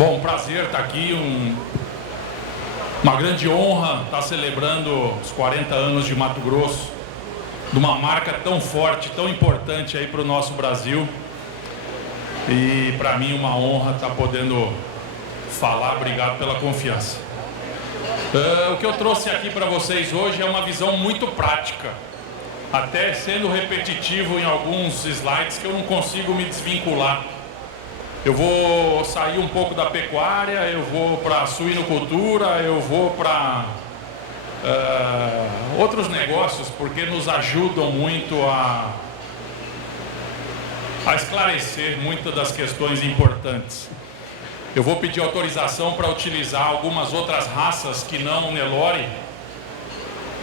Bom, prazer estar aqui, uma grande honra estar celebrando os 40 anos de Mato Grosso, de uma marca tão forte, tão importante aí para o nosso Brasil. E para mim uma honra estar podendo falar. Obrigado pela confiança. O que eu trouxe aqui para vocês hoje é uma visão muito prática, até sendo repetitivo em alguns slides que eu não consigo me desvincular. Eu vou sair um pouco da pecuária, eu vou para a suinocultura, eu vou para outros negócios, porque nos ajudam muito a esclarecer muitas das questões importantes. Eu vou pedir autorização para utilizar algumas outras raças que não o Nelore,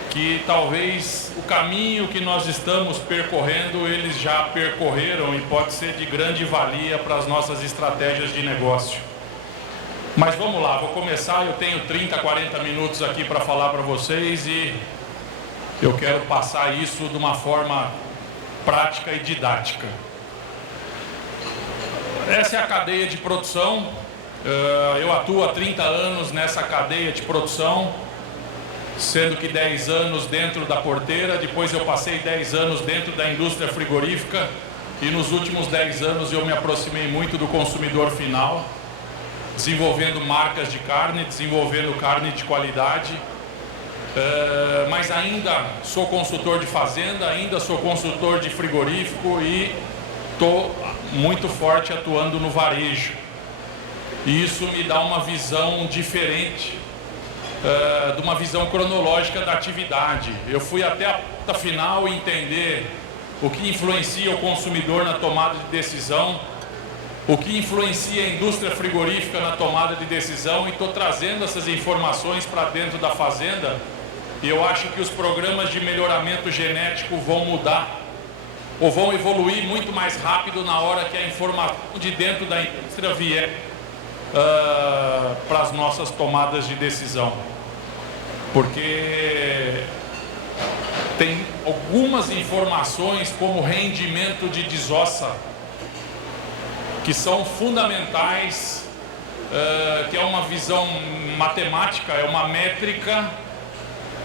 que talvez o caminho que nós estamos percorrendo, eles já percorreram e pode ser de grande valia para as nossas estratégias de negócio. Mas vamos lá, vou começar. Eu tenho 30, 40 minutos aqui para falar para vocês e eu quero passar isso de uma forma prática e didática. Essa é a cadeia de produção. Eu atuo há 30 anos nessa cadeia de produção, sendo que 10 anos dentro da porteira, depois eu passei 10 anos dentro da indústria frigorífica e nos últimos 10 anos eu me aproximei muito do consumidor final, desenvolvendo marcas de carne, desenvolvendo carne de qualidade, mas ainda sou consultor de fazenda, ainda sou consultor de frigorífico e estou muito forte atuando no varejo. E isso me dá uma visão diferente, de uma visão cronológica da atividade. Eu fui até a ponta final entender o que influencia o consumidor na tomada de decisão, o que influencia a indústria frigorífica na tomada de decisão, e estou trazendo essas informações para dentro da fazenda. E eu acho que os programas de melhoramento genético vão mudar ou vão evoluir muito mais rápido na hora que a informação de dentro da indústria vier para as nossas tomadas de decisão, porque tem algumas informações como rendimento de desossa que são fundamentais, que é uma visão matemática, é uma métrica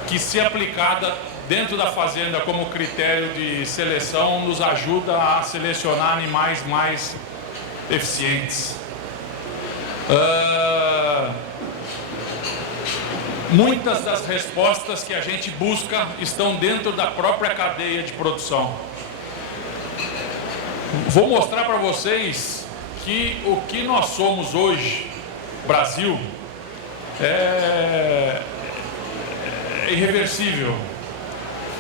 que, se aplicada dentro da fazenda como critério de seleção, nos ajuda a selecionar animais mais eficientes. Muitas das respostas que a gente busca estão dentro da própria cadeia de produção. Vou mostrar para vocês que o que nós somos hoje, Brasil, é irreversível.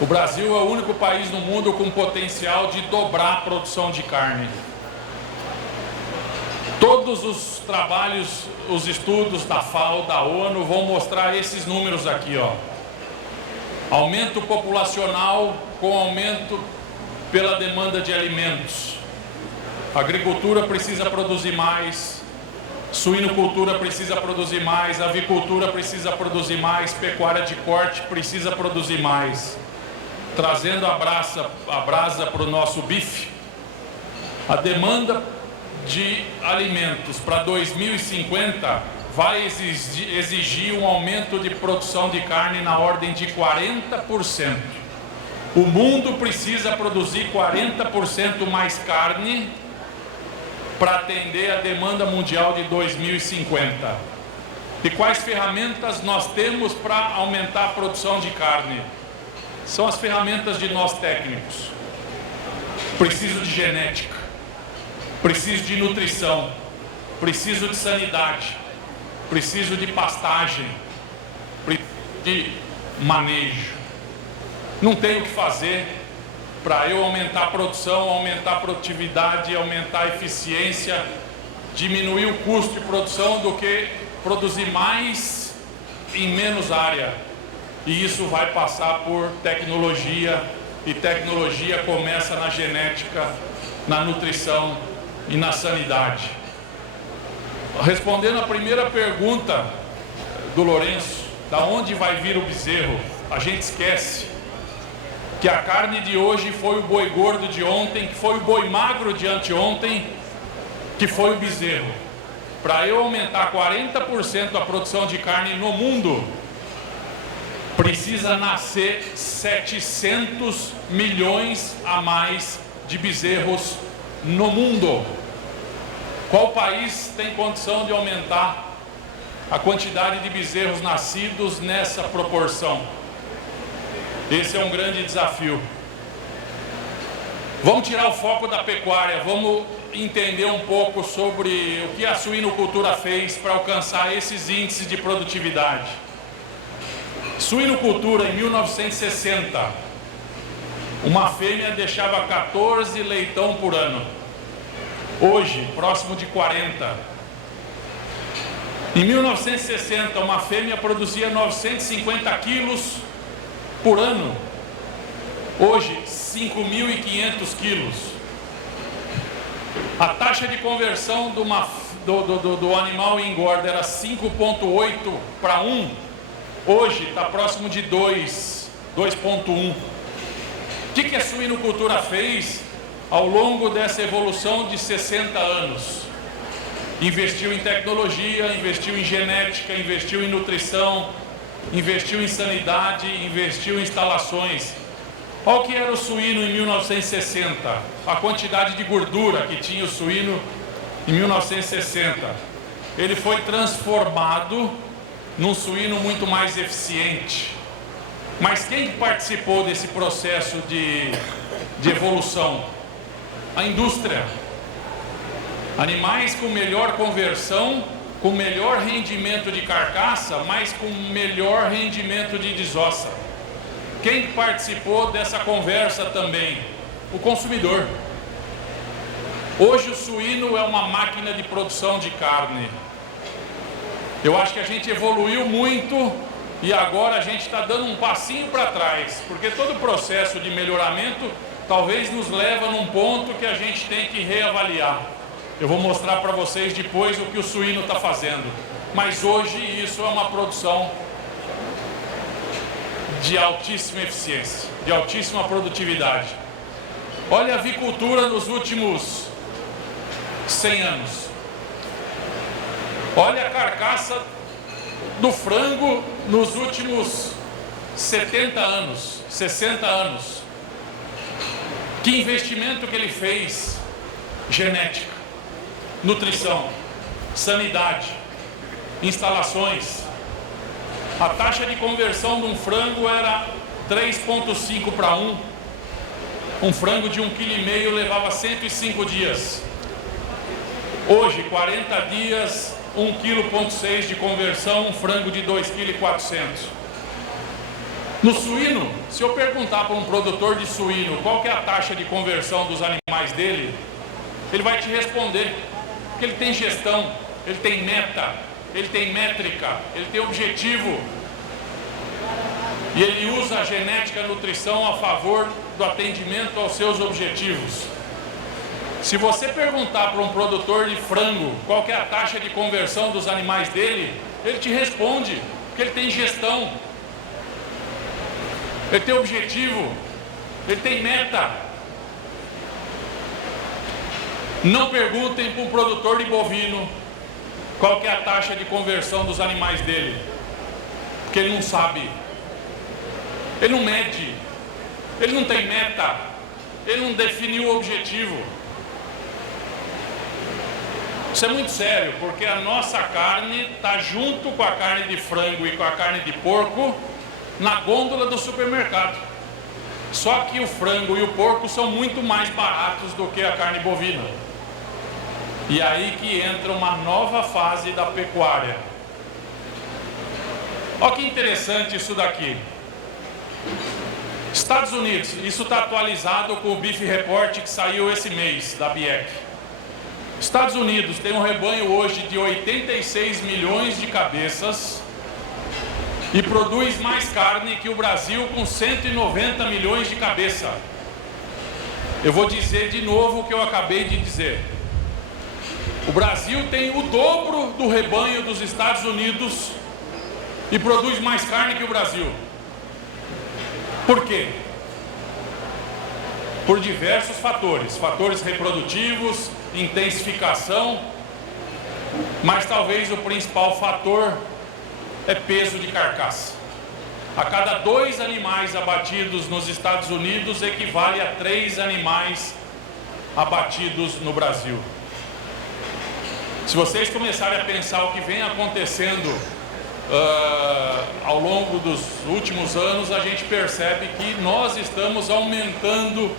O Brasil é o único país no mundo com potencial de dobrar a produção de carne. Todos os trabalhos, os estudos da FAO, da ONU, vão mostrar esses números aqui, ó. Aumento populacional com aumento pela demanda de alimentos. A agricultura precisa produzir mais, suinocultura precisa produzir mais, avicultura precisa produzir mais, pecuária de corte precisa produzir mais. Trazendo a brasa para o nosso bife, a demanda de alimentos para 2050 vai exigir um aumento de produção de carne na ordem de 40%. O mundo precisa produzir 40% mais carne para atender a demanda mundial de 2050. E quais ferramentas nós temos para aumentar a produção de carne? São as ferramentas de nós técnicos. Preciso de genética, preciso de nutrição, preciso de sanidade, preciso de pastagem, preciso de manejo. Não tenho o que fazer para eu aumentar a produção, aumentar a produtividade, aumentar a eficiência, diminuir o custo de produção, do que produzir mais em menos área. E isso vai passar por tecnologia, e tecnologia começa na genética, na nutrição e na sanidade. Respondendo a primeira pergunta do Lourenço, da onde vai vir o bezerro, a gente esquece que a carne de hoje foi o boi gordo de ontem, que foi o boi magro de anteontem, que foi o bezerro. para eu aumentar 40% a produção de carne no mundo, precisa nascer 700 milhões a mais de bezerros no mundo. Qual país tem condição de aumentar a quantidade de bezerros nascidos nessa proporção? Esse é um grande desafio. Vamos tirar o foco da pecuária, vamos entender um pouco sobre o que a suinocultura fez para alcançar esses índices de produtividade. Suinocultura em 1960, uma fêmea deixava 14 leitão por ano. Hoje, próximo de 40. Em 1960, uma fêmea produzia 950 quilos por ano. Hoje, 5.500 quilos. A taxa de conversão do animal em engorda era 5,8 para 1. Hoje está próximo de 2,1. O que a suinocultura fez ao longo dessa evolução de 60 anos? Investiu em tecnologia, investiu em genética, investiu em nutrição, investiu em sanidade, investiu em instalações. Olha o que era o suíno em 1960, a quantidade de gordura que tinha o suíno em 1960. Ele foi transformado num suíno muito mais eficiente. Mas quem participou desse processo de evolução? A indústria. Animais com melhor conversão, com melhor rendimento de carcaça, mas com melhor rendimento de desossa. Quem participou dessa conversa também? O consumidor. Hoje o suíno é uma máquina de produção de carne. Eu acho que a gente evoluiu muito e agora a gente está dando um passinho para trás, porque todo o processo de melhoramento talvez nos leva num ponto que a gente tem que reavaliar. Eu vou mostrar para vocês depois o que o suíno está fazendo, mas hoje isso é uma produção de altíssima eficiência, de altíssima produtividade. Olha a avicultura nos últimos 100 anos. Olha a carcaça do frango nos últimos 70 anos, 60 anos. Que investimento que ele fez? Genética, nutrição, sanidade, instalações. A taxa de conversão de um frango era 3,5 para 1. Um frango de 1,5 kg levava 105 dias. Hoje, 40 dias, 1,6 kg de conversão, um frango de 2,4 kg. No suíno, se eu perguntar para um produtor de suíno qual que é a taxa de conversão dos animais dele, ele vai te responder, porque ele tem gestão, ele tem meta, ele tem métrica, ele tem objetivo. E ele usa a genética e a nutrição a favor do atendimento aos seus objetivos. Se você perguntar para um produtor de frango qual que é a taxa de conversão dos animais dele, ele te responde, porque ele tem gestão, ele tem objetivo, ele tem meta. Não perguntem para um produtor de bovino qual que é a taxa de conversão dos animais dele, porque ele não sabe, ele não mede, ele não tem meta, ele não definiu o objetivo. Isso é muito sério, porque a nossa carne está junto com a carne de frango e com a carne de porco na gôndola do supermercado. Só que o frango e o porco são muito mais baratos do que a carne bovina. E aí que entra uma nova fase da pecuária. Olha que interessante isso daqui. Estados Unidos, isso está atualizado com o Beef Report que saiu esse mês, da BIEC. Estados Unidos tem um rebanho hoje de 86 milhões de cabeças e produz mais carne que o Brasil com 190 milhões de cabeça. Eu vou dizer de novo o que eu acabei de dizer. O Brasil tem o dobro do rebanho dos Estados Unidos e produz mais carne que o Brasil. Por quê? Por diversos fatores. Fatores reprodutivos, intensificação. mas talvez o principal fator é peso de carcaça. A cada 2 animais abatidos nos Estados Unidos equivale a 3 animais abatidos no Brasil. Se vocês começarem a pensar o que vem acontecendo ao longo dos últimos anos, a gente percebe que nós estamos aumentando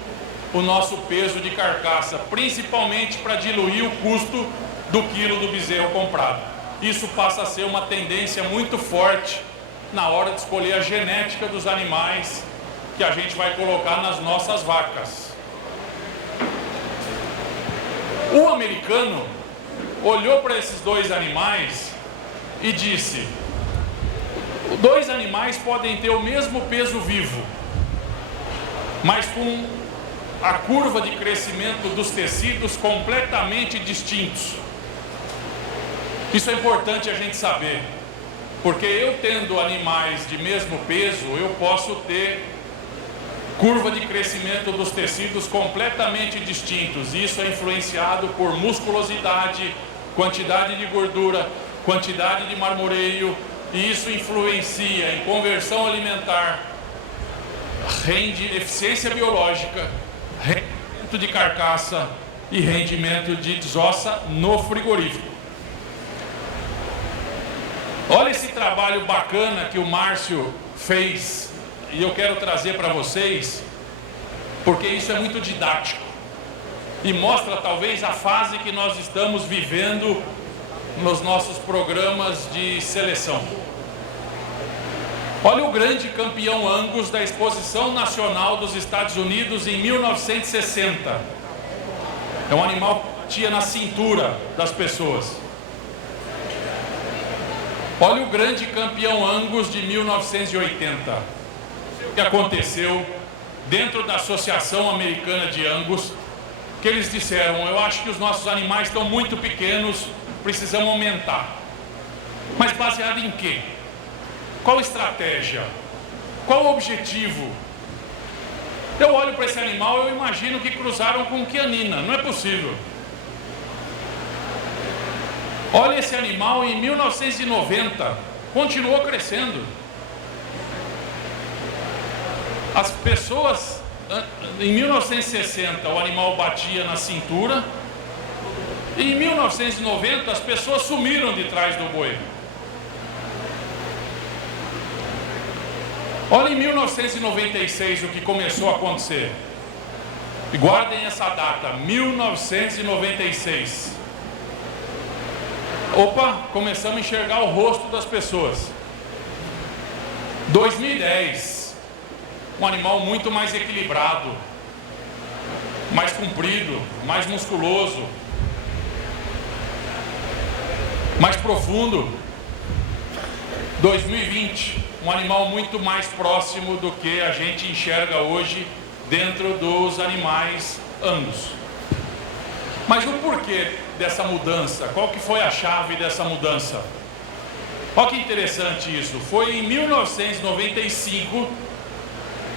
o nosso peso de carcaça, principalmente para diluir o custo do quilo do bezerro comprado. Isso passa a ser uma tendência muito forte na hora de escolher a genética dos animais que a gente vai colocar nas nossas vacas. O americano olhou para esses 2 animais e disse: 2 animais podem ter o mesmo peso vivo, mas com a curva de crescimento dos tecidos completamente distintos. Isso é importante a gente saber, porque eu tendo animais de mesmo peso, eu posso ter curva de crescimento dos tecidos completamente distintos. Isso é influenciado por musculosidade, quantidade de gordura, quantidade de marmoreio, e isso influencia em conversão alimentar, eficiência biológica, rendimento de carcaça e rendimento de desossa no frigorífico. Olha esse trabalho bacana que o Márcio fez, e eu quero trazer para vocês, porque isso é muito didático e mostra talvez a fase que nós estamos vivendo nos nossos programas de seleção. Olha o grande campeão Angus da Exposição Nacional dos Estados Unidos em 1960. É um animal que batia na cintura das pessoas. Olha o grande campeão Angus de 1980. O que aconteceu dentro da Associação Americana de Angus, que eles disseram: eu acho que os nossos animais estão muito pequenos, precisamos aumentar. Mas baseado em quê? Qual estratégia? Qual o objetivo? Eu olho para esse animal, eu imagino que cruzaram com quianina. Não é possível. Olha esse animal em 1990, continuou crescendo. As pessoas, em 1960 o animal batia na cintura, e em 1990 as pessoas sumiram de trás do boi. Olha em 1996 o que começou a acontecer. E guardem essa data, 1996. Opa, começamos a enxergar o rosto das pessoas. 2010, um animal muito mais equilibrado, mais comprido, mais musculoso, mais profundo. 2020, um animal muito mais próximo do que a gente enxerga hoje dentro dos animais Angus. Mas o porquê dessa mudança? Qual que foi a chave dessa mudança? Olha que interessante isso. Foi em 1995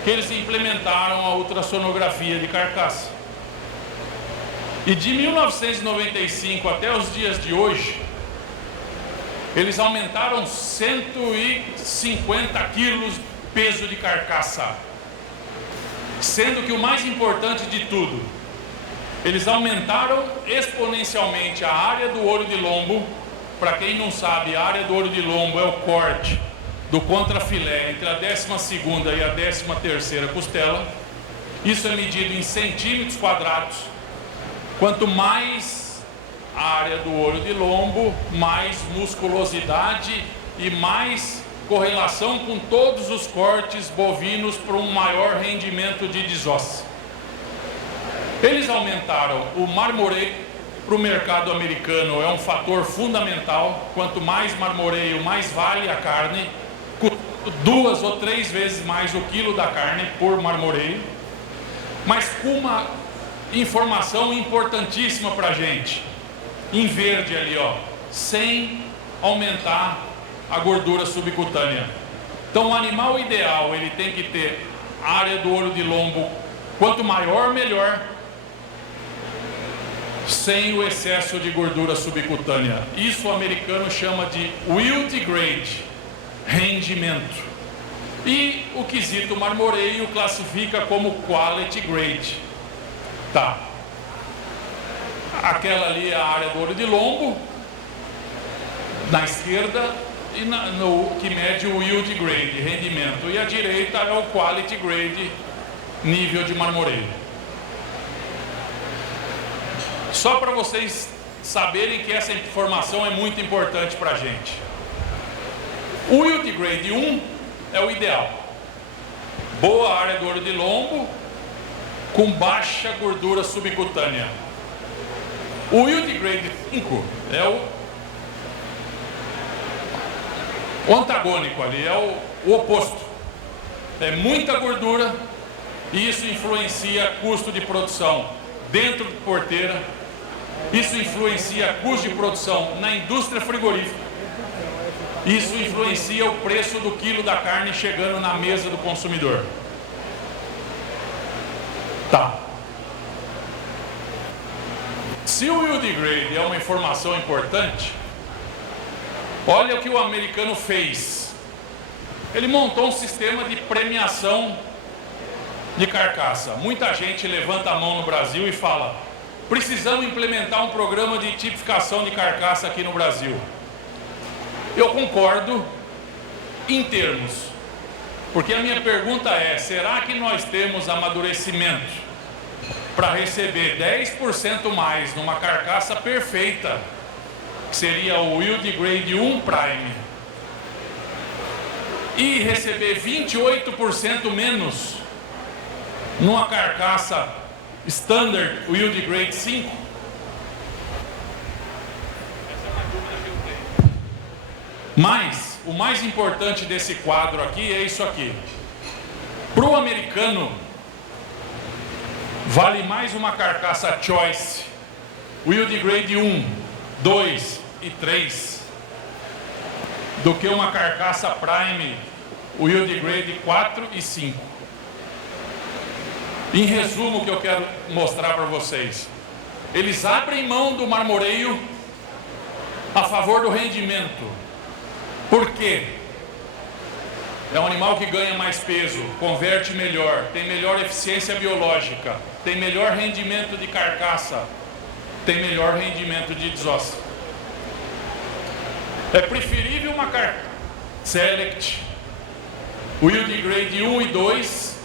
que eles implementaram a ultrassonografia de carcaça. E de 1995 até os dias de hoje, eles aumentaram 150 quilos de peso de carcaça. Sendo que o mais importante de tudo, eles aumentaram exponencialmente a área do olho de lombo. Para quem não sabe, a área do olho de lombo é o corte do contrafilé entre a 12ª e a 13ª costela. Isso é medido em centímetros quadrados. Quanto mais a área do olho de lombo, mais musculosidade e mais correlação com todos os cortes bovinos para um maior rendimento de desossa. Eles aumentaram o marmoreio. Para o mercado americano é um fator fundamental. Quanto mais marmoreio, mais vale a carne, 2 ou 3 vezes mais o quilo da carne por marmoreio. Mas com uma informação importantíssima para a gente, em verde ali, ó, sem aumentar a gordura subcutânea. Então o animal ideal, ele tem que ter área do olho de lombo, quanto maior melhor. sem o excesso de gordura subcutânea. Isso o americano chama de wild grade, rendimento. E o quesito marmoreio classifica como quality grade. Tá. Aquela ali é a área do olho de lombo, na esquerda, e no que mede o yield grade, rendimento. E a direita é o quality grade, nível de marmoreio. Só para vocês saberem que essa informação é muito importante para a gente. O yield grade 1 é o ideal. Boa área do olho de lombo, com baixa gordura subcutânea. O yield grade 5 é o antagônico ali, é o oposto. É muita gordura e isso influencia custo de produção dentro de porteira. Isso influencia custo de produção na indústria frigorífica. Isso influencia o preço do quilo da carne chegando na mesa do consumidor. Tá. Se o yield grade é uma informação importante, olha o que o americano fez. Ele montou um sistema de premiação de carcaça. Muita gente levanta a mão no Brasil e fala: precisamos implementar um programa de tipificação de carcaça aqui no Brasil. Eu concordo em termos, porque a minha pergunta é: será que nós temos amadurecimento para receber 10% mais numa carcaça perfeita, que seria o yield grade 1 prime, e receber 28% menos numa carcaça standard yield grade 5? Mas o mais importante desse quadro aqui é isso aqui. Para o americano, vale mais uma carcaça choice, yield grade 1, 2 e 3, do que uma carcaça prime, yield grade 4 e 5. Em resumo, o que eu quero mostrar para vocês: eles abrem mão do marmoreio a favor do rendimento. Por quê? É um animal que ganha mais peso, converte melhor, tem melhor eficiência biológica, tem melhor rendimento de carcaça, tem melhor rendimento de desossa. É preferível uma carcaça select, yield grade 1 e 2,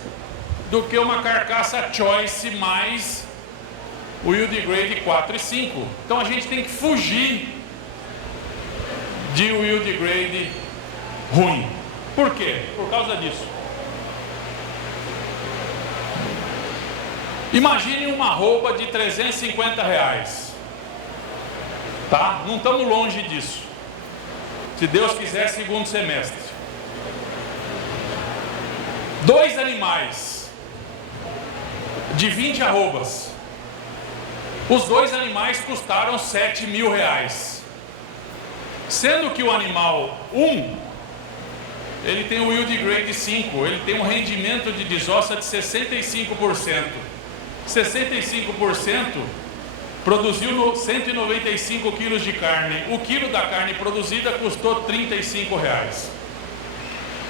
do que uma carcaça choice mais o yield grade 4 e 5. Então a gente tem que fugir de yield grade ruim. Por quê? Por causa disso. Imagine uma arroba de R$350. Tá? Não estamos longe disso. Se Deus quiser, segundo semestre. 2 animais de 20 arrobas. Os 2 animais custaram R$7.000. Sendo que o animal 1, ele tem o yield grade 5, ele tem um rendimento de desossa de 65%. 65% produziu 195 quilos de carne. O quilo da carne produzida custou R$35.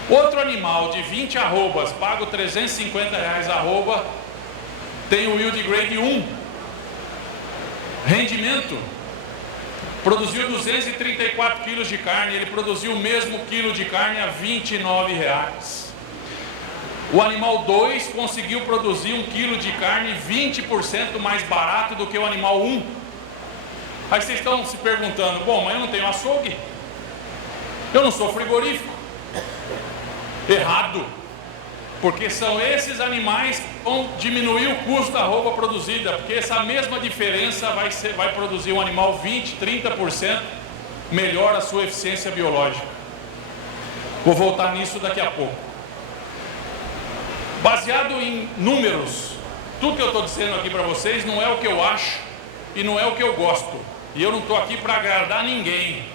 Outro animal de 20 arrobas, pago R$350 a arroba, tem o yield grade 1. Rendimento: produziu 234 quilos de carne, ele produziu o mesmo quilo de carne a R$29. O animal 2 conseguiu produzir 1 quilo de carne 20% mais barato do que o animal 1. Aí vocês estão se perguntando: bom, mas eu não tenho açougue, eu não sou frigorífico. Errado, porque são esses animais que vão diminuir o custo da arroba produzida, porque essa mesma diferença vai produzir um animal 20, 30% melhor a sua eficiência biológica. Vou voltar nisso daqui a pouco. Baseado em números, tudo que eu estou dizendo aqui para vocês não é o que eu acho e não é o que eu gosto, e eu não estou aqui para agradar ninguém.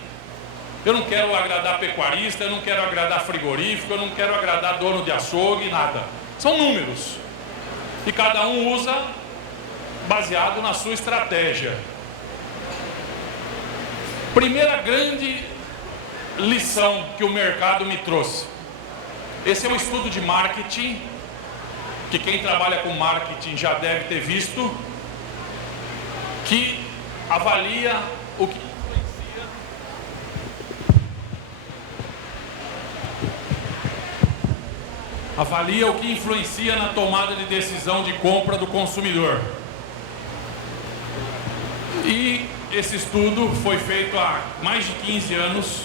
Eu não quero agradar pecuarista, eu não quero agradar frigorífico, eu não quero agradar dono de açougue, nada. São números. E cada um usa baseado na sua estratégia. Primeira grande lição que o mercado me trouxe. Esse é um estudo de marketing, que quem trabalha com marketing já deve ter visto, que avalia o que influencia na tomada de decisão de compra do consumidor. E esse estudo foi feito há mais de 15 anos,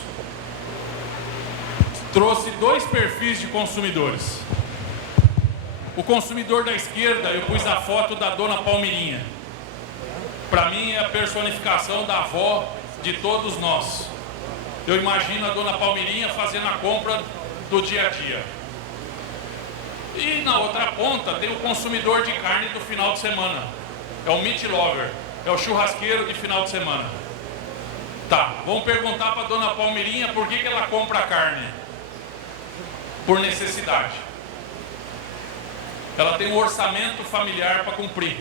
trouxe dois perfis de consumidores. O consumidor da esquerda, eu pus a foto da Dona Palmirinha. Para mim é a personificação da avó de todos nós. Eu imagino a Dona Palmirinha fazendo a compra do dia a dia. E na outra ponta tem o consumidor de carne do final de semana. É o meat lover, é o churrasqueiro de final de semana. Tá, vamos perguntar para a Dona Palmirinha por que ela compra carne. Por necessidade. Ela tem um orçamento familiar para cumprir.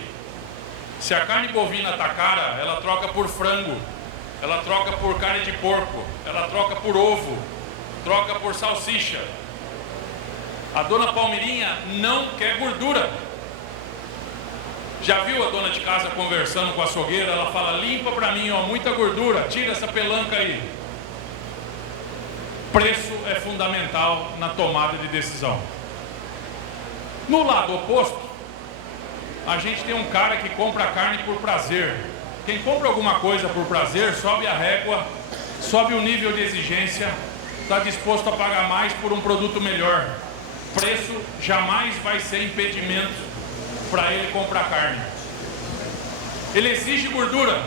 Se a carne bovina está cara, ela troca por frango, ela troca por carne de porco, ela troca por ovo, troca por salsicha. A Dona Palmirinha não quer gordura. Já viu a dona de casa conversando com a açougueira? Ela fala: limpa para mim, ó, muita gordura, tira essa pelanca aí. Preço é fundamental na tomada de decisão. No lado oposto, a gente tem um cara que compra carne por prazer. Quem compra alguma coisa por prazer, sobe a régua, sobe o nível de exigência, está disposto a pagar mais por um produto melhor. Preço jamais vai ser impedimento para ele comprar carne. Ele exige gordura,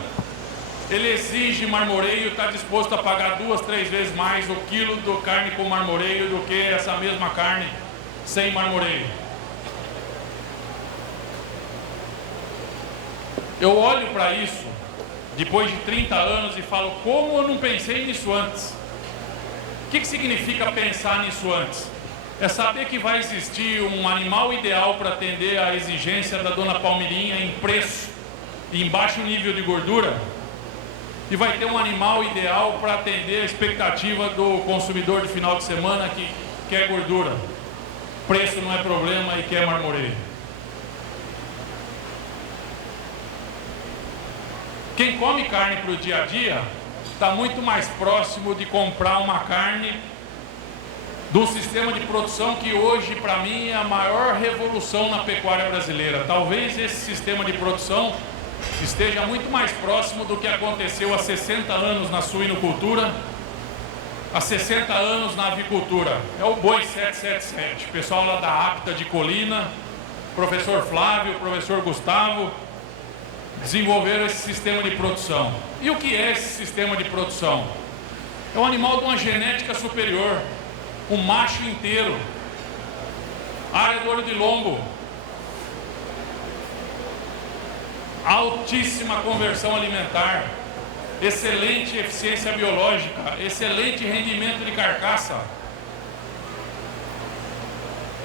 ele exige marmoreio, está disposto a pagar 2, 3 vezes mais o quilo de carne com marmoreio do que essa mesma carne sem marmoreio. Eu olho para isso depois de 30 anos e falo: como eu não pensei nisso antes? O que significa pensar nisso antes? É saber que vai existir um animal ideal para atender a exigência da Dona Palmirinha em preço e em baixo nível de gordura, e vai ter um animal ideal para atender a expectativa do consumidor de final de semana que quer gordura, preço não é problema e quer marmoreio. Quem come carne para o dia a dia está muito mais próximo de comprar uma carne do sistema de produção que hoje, para mim, é a maior revolução na pecuária brasileira. Talvez esse sistema de produção esteja muito mais próximo do que aconteceu há 60 anos na suinocultura, há 60 anos na avicultura. É o boi 777. O pessoal lá da APTA de Colina, professor Flávio, professor Gustavo, desenvolveram esse sistema de produção. E o que é esse sistema de produção? É um animal de uma genética superior, um macho inteiro, área do olho de lombo, altíssima conversão alimentar, excelente eficiência biológica, excelente rendimento de carcaça.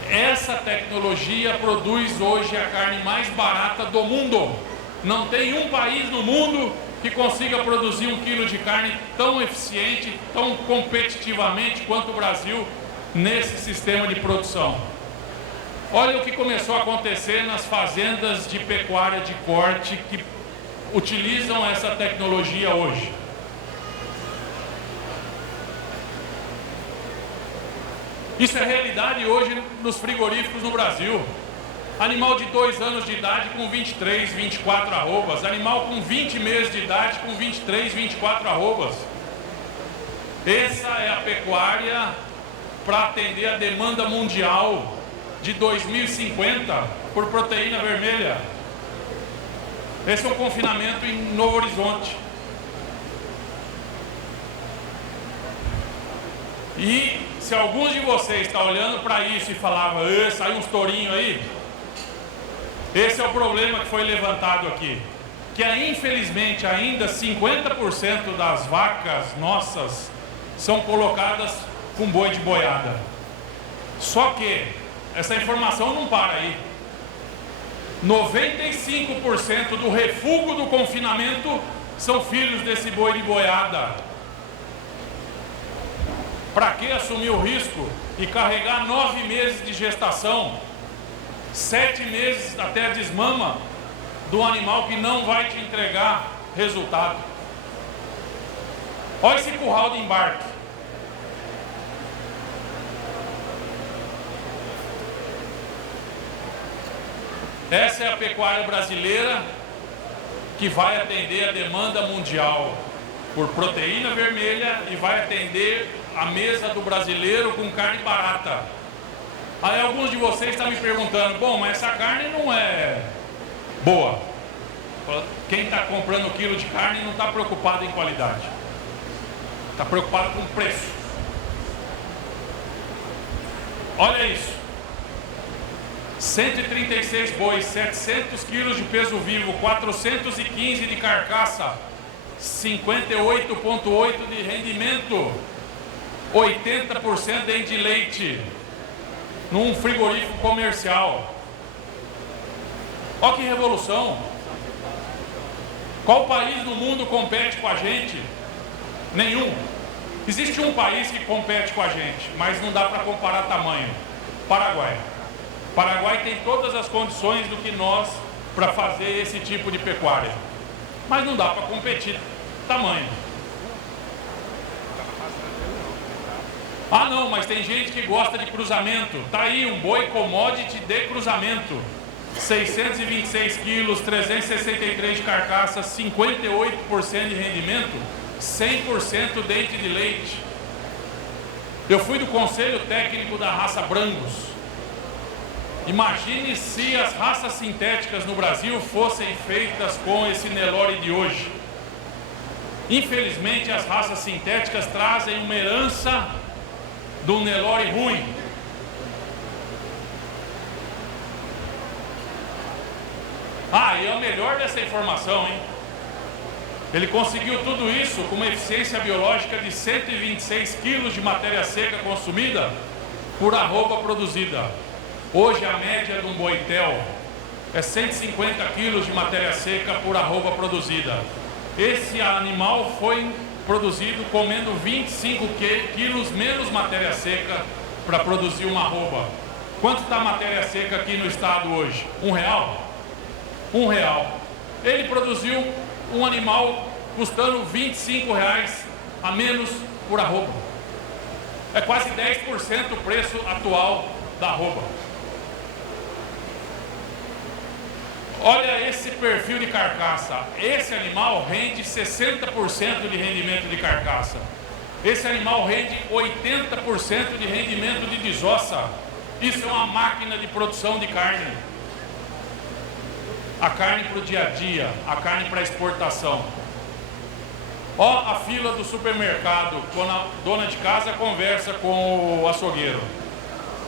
Essa tecnologia produz hoje a carne mais barata do mundo. Não tem um país no mundo que consiga produzir 1 quilo de carne tão eficiente, tão competitivamente quanto o Brasil nesse sistema de produção. Olha o que começou a acontecer nas fazendas de pecuária de corte que utilizam essa tecnologia hoje. Isso é realidade hoje nos frigoríficos no Brasil. Animal de 2 anos de idade com 23, 24 arrobas. Animal com 20 meses de idade com 23, 24 arrobas. Essa é a pecuária para atender a demanda mundial de 2050 por proteína vermelha. Esse é um confinamento em Novo Horizonte. E se alguns de vocês estão olhando para isso e falavam: saiu uns tourinhos aí, esse é o problema que foi levantado aqui, que infelizmente ainda 50% das vacas nossas são colocadas com boi de boiada. Só que essa informação não para aí. 95% do refúgio do confinamento são filhos desse boi de boiada. Para que assumir o risco e carregar 9 meses de gestação, 7 meses até a desmama do animal que não vai te entregar resultado? Olha esse curral de embarque. Essa é a pecuária brasileira que vai atender a demanda mundial por proteína vermelha e vai atender a mesa do brasileiro com carne barata. Aí alguns de vocês estão me perguntando, bom, mas essa carne não é boa. Quem está comprando o quilo de carne não está preocupado em qualidade, está preocupado com preço. Olha isso, 136 bois, 700 quilos de peso vivo, 415 de carcaça, 58,8 de rendimento, 80% de leite, num frigorífico comercial. Olha que revolução! Qual país do mundo compete com a gente? Nenhum. Existe um país que compete com a gente, mas não dá para comparar tamanho: Paraguai. Paraguai tem todas as condições do que nós para fazer esse tipo de pecuária, mas não dá para competir tamanho. Ah não, mas tem gente que gosta de cruzamento. Tá aí um boi commodity de cruzamento, 626 quilos, 363 de carcaça, 58% de rendimento, 100% dente de leite. Eu fui do conselho técnico da raça Brangos. Imagine se as raças sintéticas no Brasil fossem feitas com esse Nelore de hoje. Infelizmente, as raças sintéticas trazem uma herança do Nelore ruim. Ah, e é o melhor dessa informação, hein? Ele conseguiu tudo isso com uma eficiência biológica de 126 quilos de matéria seca consumida por arroba produzida. Hoje a média de um boitel é 150 quilos de matéria seca por arroba produzida. Esse animal foi produzido comendo 25 quilos menos matéria seca para produzir uma arroba. Quanto está a matéria seca aqui no estado hoje? R$1? R$1. Ele produziu um animal custando R$25 a menos por arroba. É quase 10% o preço atual da arroba. Olha esse perfil de carcaça. Esse animal rende 60% de rendimento de carcaça. Esse animal rende 80% de rendimento de desossa. Isso é uma máquina de produção de carne. A carne para o dia a dia, a carne para exportação. Ó a fila do supermercado, quando a dona de casa conversa com o açougueiro.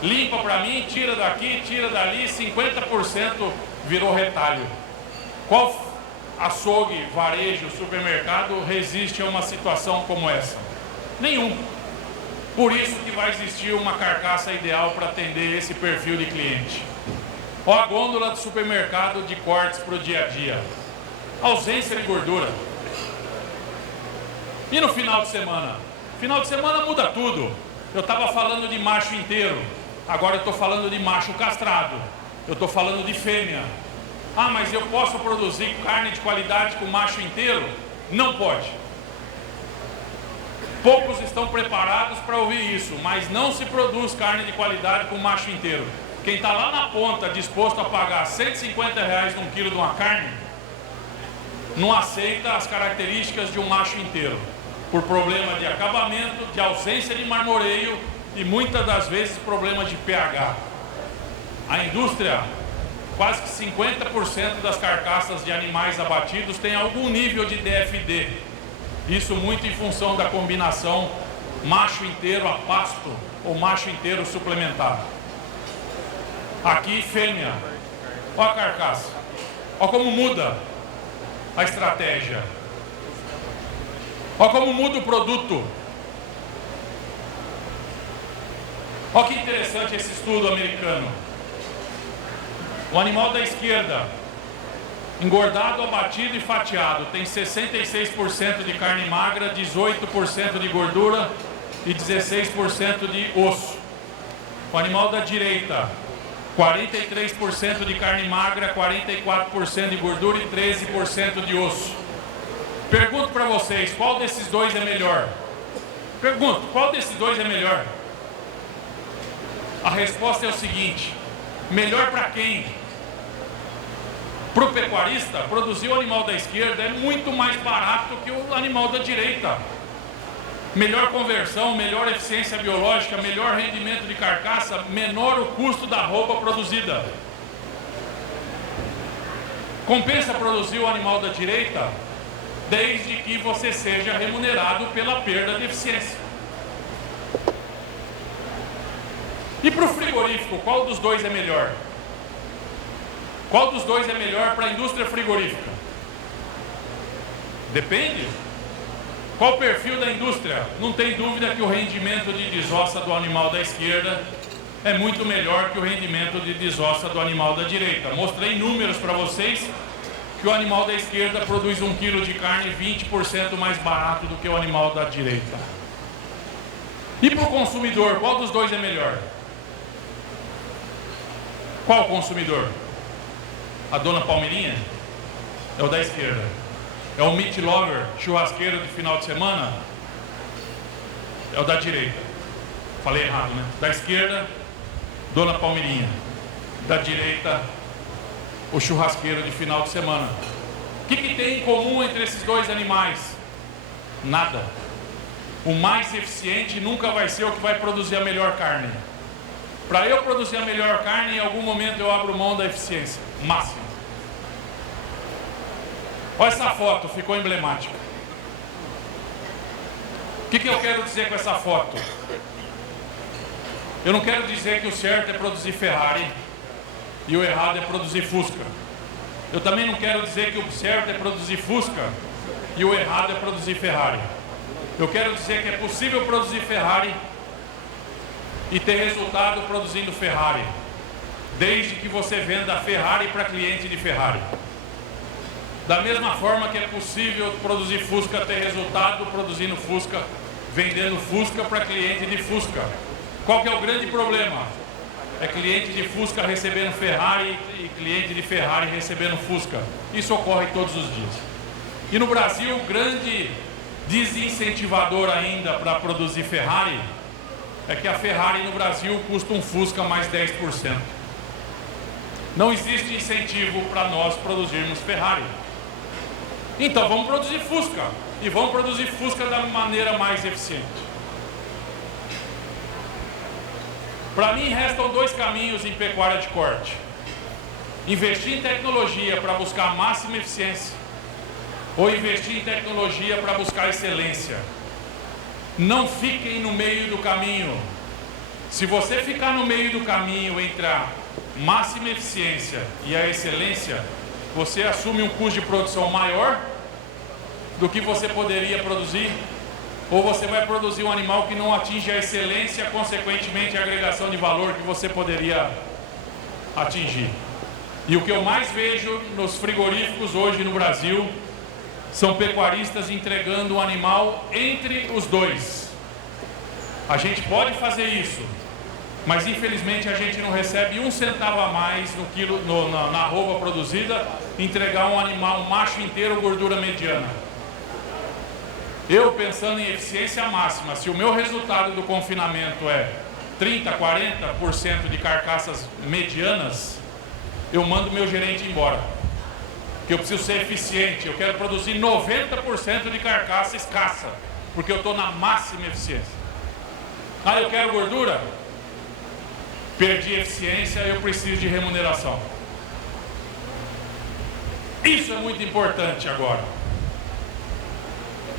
Limpa para mim, tira daqui, tira dali, 50% virou retalho. Qual açougue, varejo, supermercado resiste a uma situação como essa? Nenhum. Por isso que vai existir uma carcaça ideal para atender esse perfil de cliente. Ó a gôndola do supermercado de cortes para o dia a dia. Ausência de gordura. E no final de semana? Final de semana muda tudo. Eu estava falando de macho inteiro, agora eu estou falando de macho castrado. Eu estou falando de fêmea. Ah, mas eu posso produzir carne de qualidade com macho inteiro? Não pode. Poucos estão preparados para ouvir isso, mas não se produz carne de qualidade com macho inteiro. Quem está lá na ponta disposto a pagar R$150 num quilo de uma carne, não aceita as características de um macho inteiro, por problema de acabamento, de ausência de marmoreio e muitas das vezes problema de pH. A indústria, quase que 50% das carcaças de animais abatidos tem algum nível de DFD. Isso muito em função da combinação macho inteiro a pasto ou macho inteiro suplementado. Aqui fêmea. Olha a carcaça. Olha como muda a estratégia. Olha como muda o produto. Olha que interessante esse estudo americano. O animal da esquerda, engordado, abatido e fatiado, tem 66% de carne magra, 18% de gordura e 16% de osso. O animal da direita, 43% de carne magra, 44% de gordura e 13% de osso. Pergunto para vocês, qual desses dois é melhor? Pergunto, qual desses dois é melhor? A resposta é o seguinte: melhor para quem? Para o pecuarista, produzir o animal da esquerda é muito mais barato que o animal da direita. Melhor conversão, melhor eficiência biológica, melhor rendimento de carcaça, menor o custo da arroba produzida. Compensa produzir o animal da direita, desde que você seja remunerado pela perda de eficiência. E para o frigorífico, qual dos dois é melhor? Qual dos dois é melhor para a indústria frigorífica? Depende. Qual o perfil da indústria? Não tem dúvida que o rendimento de desossa do animal da esquerda é muito melhor que o rendimento de desossa do animal da direita. Mostrei números para vocês que o animal da esquerda produz 1 quilo de carne 20% mais barato do que o animal da direita. E para o consumidor, qual dos dois é melhor? Qual consumidor? A dona Palmeirinha? É o da esquerda. É o meat lover, churrasqueiro de final de semana? É o da direita. Falei errado, né? Da esquerda, dona Palmeirinha. Da direita, o churrasqueiro de final de semana. O que tem em comum entre esses dois animais? Nada. O mais eficiente nunca vai ser o que vai produzir a melhor carne. Para eu produzir a melhor carne, em algum momento eu abro mão da eficiência máxima. Olha essa foto, ficou emblemática. O que eu quero dizer com essa foto? Eu não quero dizer que o certo é produzir Ferrari e o errado é produzir Fusca. Eu também não quero dizer que o certo é produzir Fusca e o errado é produzir Ferrari. Eu quero dizer que é possível produzir Ferrari e ter resultado produzindo Ferrari, desde que você venda Ferrari para cliente de Ferrari. Da mesma forma que é possível produzir Fusca, ter resultado produzindo Fusca, vendendo Fusca para cliente de Fusca. Qual que é o grande problema? É cliente de Fusca recebendo Ferrari e cliente de Ferrari recebendo Fusca. Isso ocorre todos os dias. E no Brasil, o grande desincentivador ainda para produzir Ferrari é que a Ferrari no Brasil custa um Fusca mais 10%. Não existe incentivo para nós produzirmos Ferrari. Então vamos produzir Fusca, e vamos produzir Fusca da maneira mais eficiente. Para mim restam dois caminhos em pecuária de corte: investir em tecnologia para buscar a máxima eficiência, ou investir em tecnologia para buscar excelência. Não fiquem no meio do caminho. Se você ficar no meio do caminho entre a máxima eficiência e a excelência, você assume um custo de produção maior do que você poderia produzir, ou você vai produzir um animal que não atinge a excelência, consequentemente a agregação de valor que você poderia atingir. E o que eu mais vejo nos frigoríficos hoje no Brasil são pecuaristas entregando um animal entre os dois. A gente pode fazer isso, mas infelizmente a gente não recebe um centavo a mais no quilo, na arroba produzida, entregar um animal, um macho inteiro, gordura mediana. Eu, pensando em eficiência máxima, se o meu resultado do confinamento é 30%, 40% de carcaças medianas, eu mando meu gerente embora. Porque eu preciso ser eficiente, eu quero produzir 90% de carcaça escassa, porque eu estou na máxima eficiência. Ah, eu quero gordura? Perdi eficiência, eu preciso de remuneração. Isso é muito importante agora.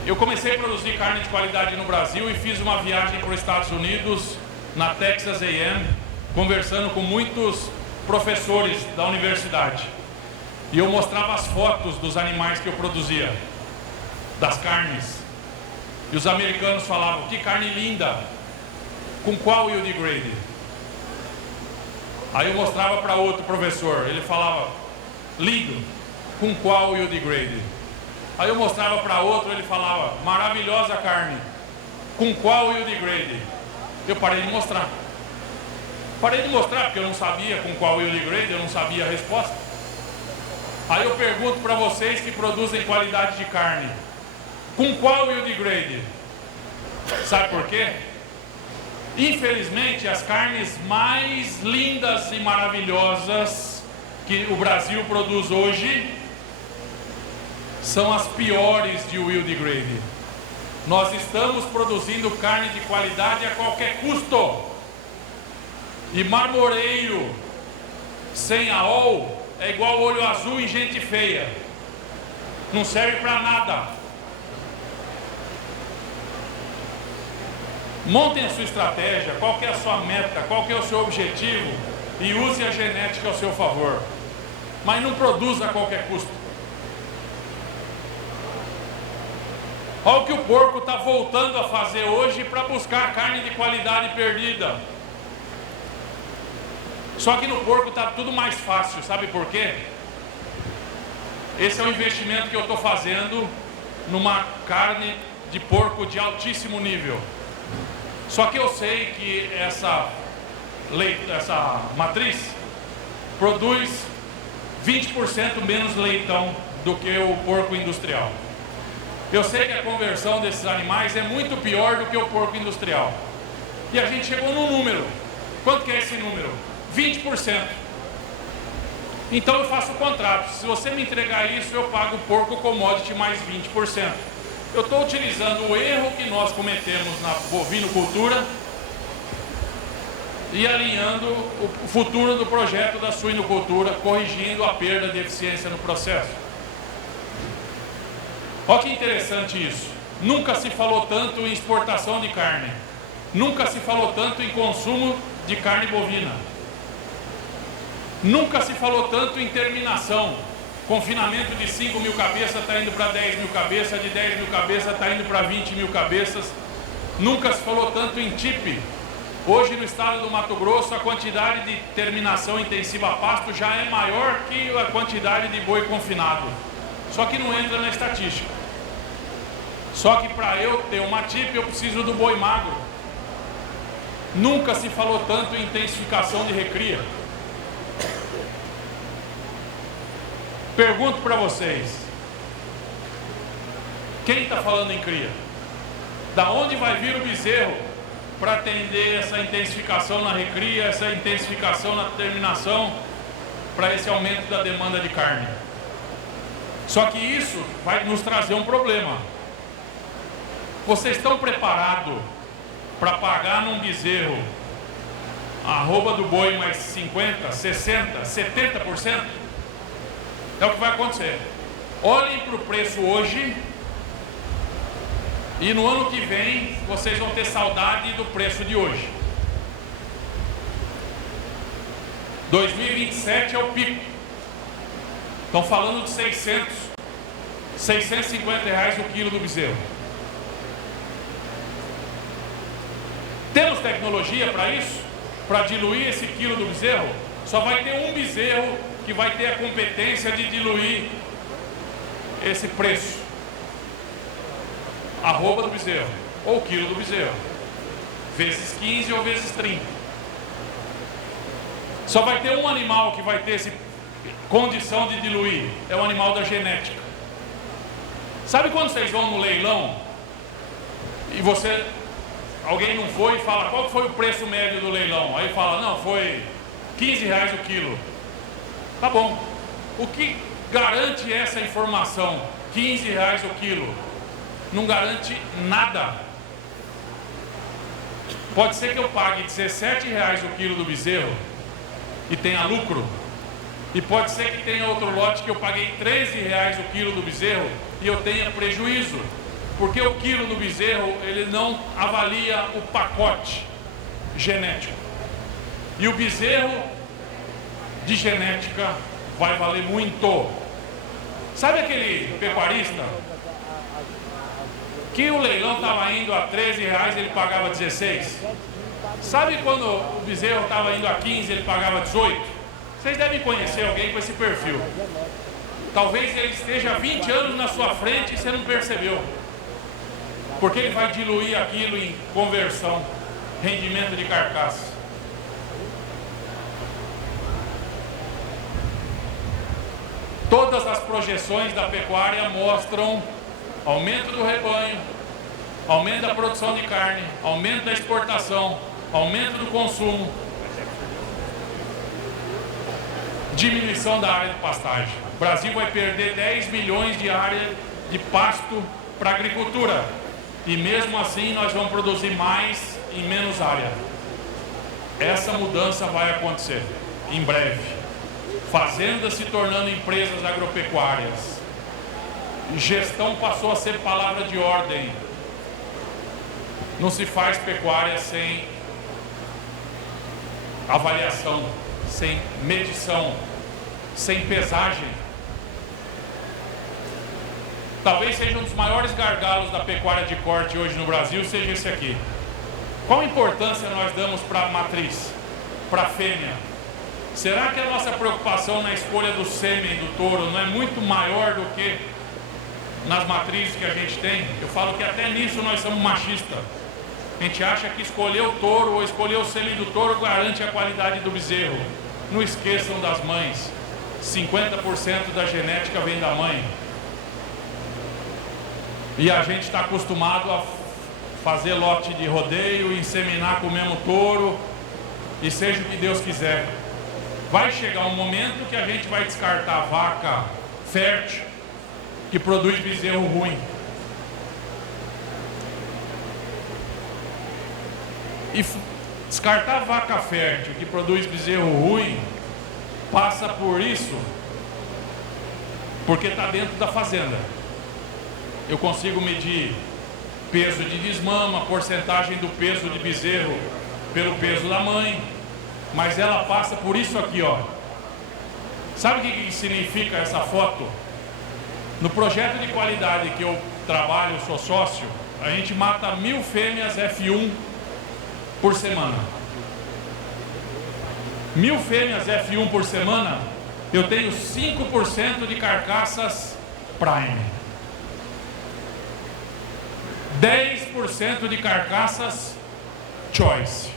Eu comecei a produzir carne de qualidade no Brasil e fiz uma viagem para os Estados Unidos, na Texas A&M, conversando com muitos professores da universidade. E eu mostrava as fotos dos animais que eu produzia, das carnes. E os americanos falavam: que carne linda! Com qual yield grade? Aí eu mostrava para outro professor, ele falava, lindo, com qual yield grade? Aí eu mostrava para outro, ele falava, maravilhosa carne, com qual yield grade? Eu parei de mostrar. Parei de mostrar porque eu não sabia com qual yield grade, eu não sabia a resposta. Aí eu pergunto para vocês que produzem qualidade de carne, com qual yield grade? Sabe por quê? Infelizmente, as carnes mais lindas e maravilhosas que o Brasil produz hoje são as piores de yield grade. Nós estamos produzindo carne de qualidade a qualquer custo. E marmoreio sem AOL é igual olho azul em gente feia. Não serve para nada. Montem a sua estratégia, qual que é a sua meta, qual que é o seu objetivo e use a genética ao seu favor. Mas não produza a qualquer custo. Olha o que o porco está voltando a fazer hoje para buscar a carne de qualidade perdida. Só que no porco está tudo mais fácil, sabe por quê? Esse é o investimento que eu estou fazendo numa carne de porco de altíssimo nível. Só que eu sei que essa matriz produz 20% menos leitão do que o porco industrial. Eu sei que a conversão desses animais é muito pior do que o porco industrial. E a gente chegou num número. Quanto que é esse número? 20%. Então eu faço o contrato. Se você me entregar isso, eu pago o porco commodity mais 20%. Eu estou utilizando o erro que nós cometemos na bovinocultura e alinhando o futuro do projeto da suinocultura, corrigindo a perda de eficiência no processo. Olha que interessante isso. Nunca se falou tanto em exportação de carne. Nunca se falou tanto em consumo de carne bovina. Nunca se falou tanto em terminação. Confinamento de 5 mil cabeças está indo para 10 mil cabeças, de 10 mil cabeças está indo para 20 mil cabeças. Nunca se falou tanto em TIP. Hoje no estado do Mato Grosso a quantidade de terminação intensiva a pasto já é maior que a quantidade de boi confinado. Só que não entra na estatística. Só que para eu ter uma TIP eu preciso do boi magro. Nunca se falou tanto em intensificação de recria. Pergunto para vocês, quem está falando em cria? Da onde vai vir o bezerro para atender essa intensificação na recria, essa intensificação na terminação, para esse aumento da demanda de carne? Só que isso vai nos trazer um problema. Vocês estão preparados para pagar num bezerro a arroba do boi mais 50, 60, 70%? É o que vai acontecer. Olhem para o preço hoje e no ano que vem vocês vão ter saudade do preço de hoje. 2027 é o pico. Estão falando de 650 reais o quilo do bezerro. Temos tecnologia para isso? Para diluir esse quilo do bezerro? Só vai ter um bezerro que vai ter a competência de diluir esse preço. Arroba do bezerro, ou quilo do bezerro, vezes 15 ou vezes 30. Só vai ter um animal que vai ter essa condição de diluir, é o animal da genética. Sabe quando vocês vão no leilão e alguém não foi e fala, qual foi o preço médio do leilão? Aí fala, não, foi 15 reais o quilo. Tá bom. O que garante essa informação? 15 reais o quilo. Não garante nada. Pode ser que eu pague 17 reais o quilo do bezerro e tenha lucro. E pode ser que tenha outro lote que eu paguei 13 reais o quilo do bezerro e eu tenha prejuízo. Porque o quilo do bezerro, ele não avalia o pacote genético. E o bezerro de genética vai valer muito. Sabe aquele pecuarista que o leilão estava indo a 13 reais, ele pagava 16? Sabe quando o bezerro estava indo a 15, ele pagava 18? Vocês devem conhecer alguém com esse perfil. Talvez ele esteja 20 anos na sua frente e você não percebeu. Porque ele vai diluir aquilo em conversão, rendimento de carcaça. Todas as projeções da pecuária mostram aumento do rebanho, aumento da produção de carne, aumento da exportação, aumento do consumo, diminuição da área de pastagem. O Brasil vai perder 10 milhões de área de pasto para a agricultura. E mesmo assim nós vamos produzir mais em menos área. Essa mudança vai acontecer em breve. Fazendas se tornando empresas agropecuárias. Gestão passou a ser palavra de ordem. Não se faz pecuária sem avaliação, sem medição, sem pesagem. Talvez seja um dos maiores gargalos da pecuária de corte hoje no Brasil, seja esse aqui. Qual importância nós damos para a matriz, para a fêmea? Será que a nossa preocupação na escolha do sêmen do touro não é muito maior do que nas matrizes que a gente tem? Eu falo que até nisso nós somos machistas. A gente acha que escolher o touro ou escolher o sêmen do touro garante a qualidade do bezerro. Não esqueçam das mães. 50% da genética vem da mãe. E a gente está acostumado a fazer lote de rodeio, inseminar com o mesmo touro, e seja o que Deus quiser. Vai chegar um momento que a gente vai descartar a vaca fértil, que produz bezerro ruim. E descartar a vaca fértil, que produz bezerro ruim, passa por isso, porque está dentro da fazenda. Eu consigo medir peso de desmama, porcentagem do peso de bezerro pelo peso da mãe, mas ela passa por isso aqui, ó. Sabe o que significa essa foto? No projeto de qualidade que eu trabalho, sou sócio, a gente mata 1000 fêmeas F1 por semana. 1000 fêmeas F1 por semana, eu tenho 5% de carcaças Prime. 10% de carcaças Choice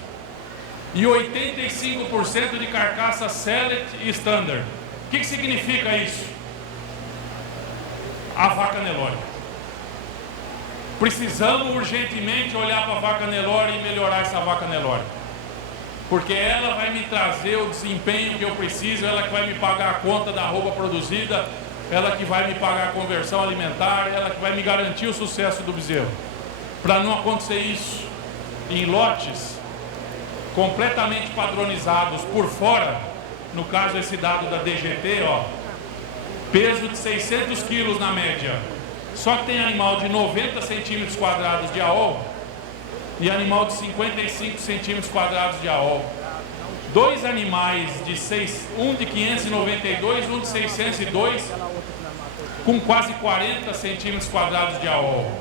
e 85% de carcaças Select e Standard. O que significa isso? A vaca Nelore. Precisamos urgentemente olhar para a vaca Nelore e melhorar essa vaca Nelore, porque ela vai me trazer o desempenho que eu preciso, ela que vai me pagar a conta da arroba produzida, ela que vai me pagar a conversão alimentar, ela que vai me garantir o sucesso do bezerro. Para não acontecer isso em lotes completamente padronizados por fora, no caso esse dado da DGT, ó, peso de 600 quilos na média, só que tem animal de 90 centímetros quadrados de AOL e animal de 55 centímetros quadrados de AOL. Dois animais um de 592, um de 602, com quase 40 centímetros quadrados de AOL.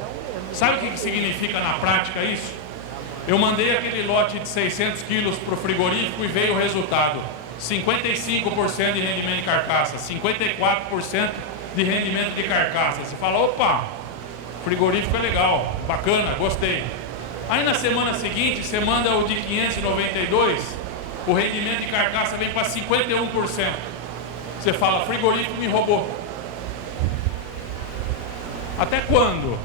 Sabe o que significa na prática isso? Eu mandei aquele lote de 600 quilos para o frigorífico e veio o resultado: 55% de rendimento de carcaça, 54% de rendimento de carcaça. Você fala, opa, frigorífico é legal, bacana, gostei. Aí na semana seguinte, você manda o de 592, o rendimento de carcaça vem para 51%. Você fala, frigorífico me roubou. Até quando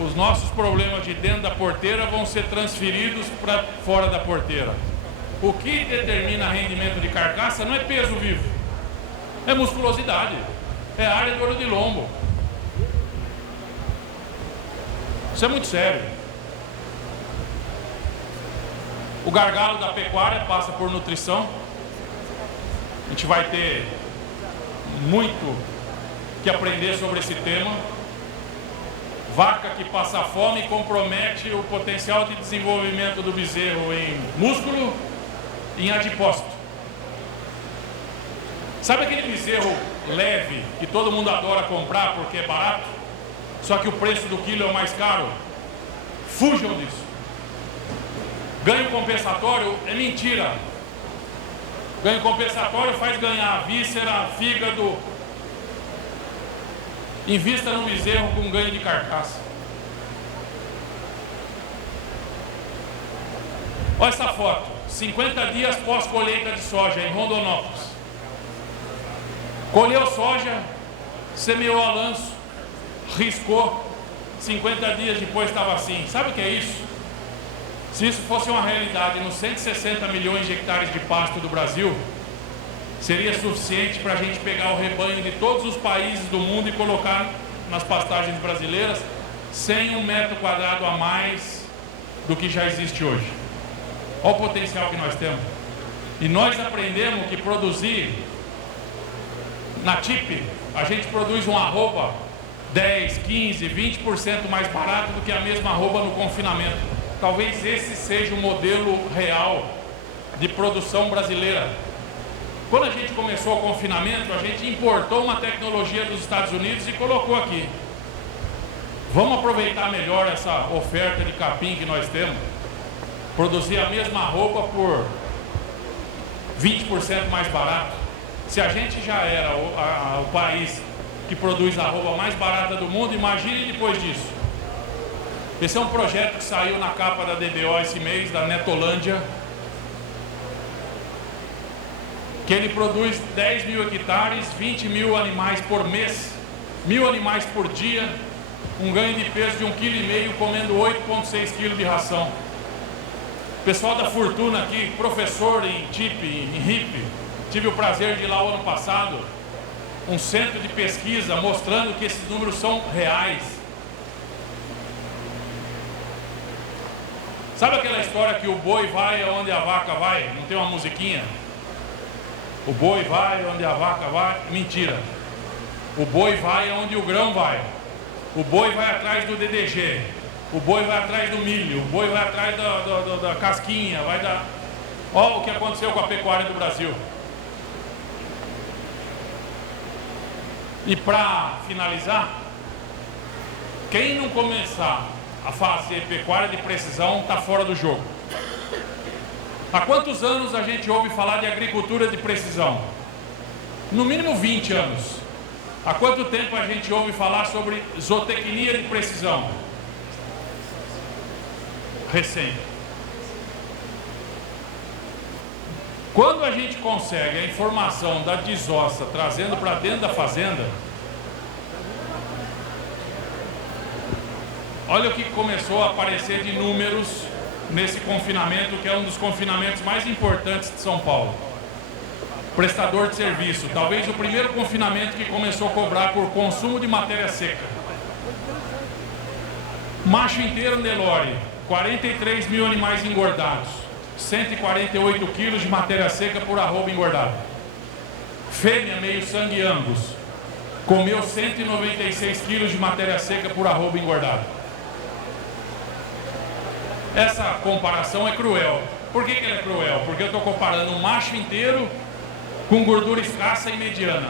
os nossos problemas de dentro da porteira vão ser transferidos para fora da porteira? O que determina rendimento de carcaça não é peso vivo, é musculosidade, é área de ouro de lombo. Isso é muito sério. O gargalo da pecuária passa por nutrição. A gente vai ter muito que aprender sobre esse tema. Vaca que passa fome compromete o potencial de desenvolvimento do bezerro em músculo e em adipócito. Sabe aquele bezerro leve que todo mundo adora comprar porque é barato, só que o preço do quilo é o mais caro? Fujam disso. Ganho compensatório é mentira. Ganho compensatório faz ganhar víscera, fígado. Invista no bezerro com ganho de carcaça. Olha essa foto, 50 dias pós-colheita de soja em Rondonópolis. Colheu soja, semeou a lanço, riscou, 50 dias depois estava assim. Sabe o que é isso? Se isso fosse uma realidade nos 160 milhões de hectares de pasto do Brasil, seria suficiente para a gente pegar o rebanho de todos os países do mundo e colocar nas pastagens brasileiras sem 1 metro quadrado a mais do que já existe hoje. Olha o potencial que nós temos. E nós aprendemos que produzir na TIP, a gente produz uma arroba 10, 15, 20% mais barato do que a mesma arroba no confinamento. Talvez esse seja o modelo real de produção brasileira. Quando a gente começou o confinamento, a gente importou uma tecnologia dos Estados Unidos e colocou aqui. Vamos aproveitar melhor essa oferta de capim que nós temos. Produzir a mesma roupa por 20% mais barato. Se a gente já era o país que produz a roupa mais barata do mundo, imagine depois disso. Esse é um projeto que saiu na capa da DBO esse mês, da Netolândia, que ele produz 10 mil hectares, 20 mil animais por mês, 1000 animais por dia, um ganho de peso de 1,5 kg, comendo 8,6 kg de ração. O pessoal da Fortuna aqui, professor em TIP, em RIP, tive o prazer de ir lá o ano passado, um centro de pesquisa mostrando que esses números são reais. Sabe aquela história que o boi vai onde a vaca vai? Não tem uma musiquinha? O boi vai onde a vaca vai? Mentira. O boi vai onde o grão vai. O boi vai atrás do DDG. O boi vai atrás do milho. O boi vai atrás da casquinha. Vai dar... Olha o que aconteceu com a pecuária do Brasil. E para finalizar, quem não começar a fazer pecuária de precisão está fora do jogo. Há quantos anos a gente ouve falar de agricultura de precisão? No mínimo 20 anos. Há quanto tempo a gente ouve falar sobre zootecnia de precisão? Recém. Quando a gente consegue a informação da desossa trazendo para dentro da fazenda, olha o que começou a aparecer de números nesse confinamento, que é um dos confinamentos mais importantes de São Paulo. Prestador de serviço, talvez o primeiro confinamento que começou a cobrar por consumo de matéria seca. Macho inteiro Nelore, 43 mil animais engordados, 148 quilos de matéria seca por arroba engordado. Fêmea meio sangue Angus, comeu 196 quilos de matéria seca por arroba engordado. Essa comparação é cruel. Por que ela é cruel? Porque eu estou comparando um macho inteiro com gordura escassa e mediana.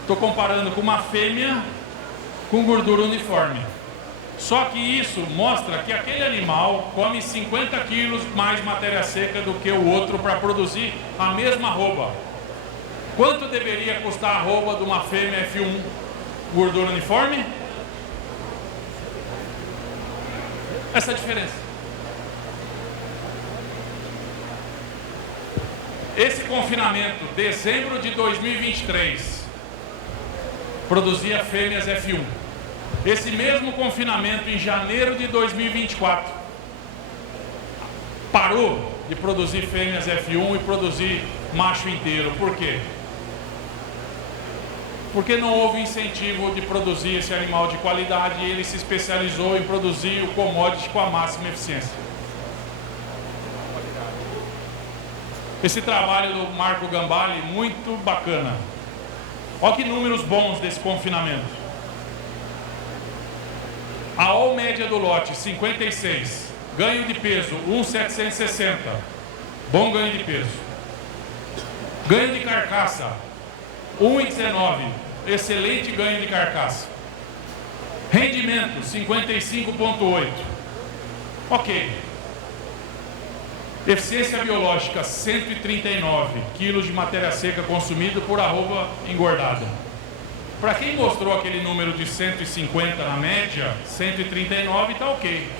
Estou comparando com uma fêmea com gordura uniforme. Só que isso mostra que aquele animal come 50 quilos mais matéria seca do que o outro para produzir a mesma arroba. Quanto deveria custar a arroba de uma fêmea F1 gordura uniforme? Essa é a diferença. Esse confinamento, dezembro de 2023, produzia fêmeas F1. Esse mesmo confinamento, em janeiro de 2024, parou de produzir fêmeas F1 e produzir macho inteiro. Por quê? Porque não houve incentivo de produzir esse animal de qualidade e ele se especializou em produzir o commodity com a máxima eficiência. Esse trabalho do Marco Gambale, muito bacana. Olha que números bons desse confinamento. A all média do lote, 56. Ganho de peso, 1,760. Bom ganho de peso. Ganho de carcaça, 1,19. Excelente ganho de carcaça. Rendimento, 55,8. Ok. Eficiência biológica, 139 quilos de matéria seca consumido por arroba engordada. Para quem mostrou aquele número de 150 na média, 139 está ok.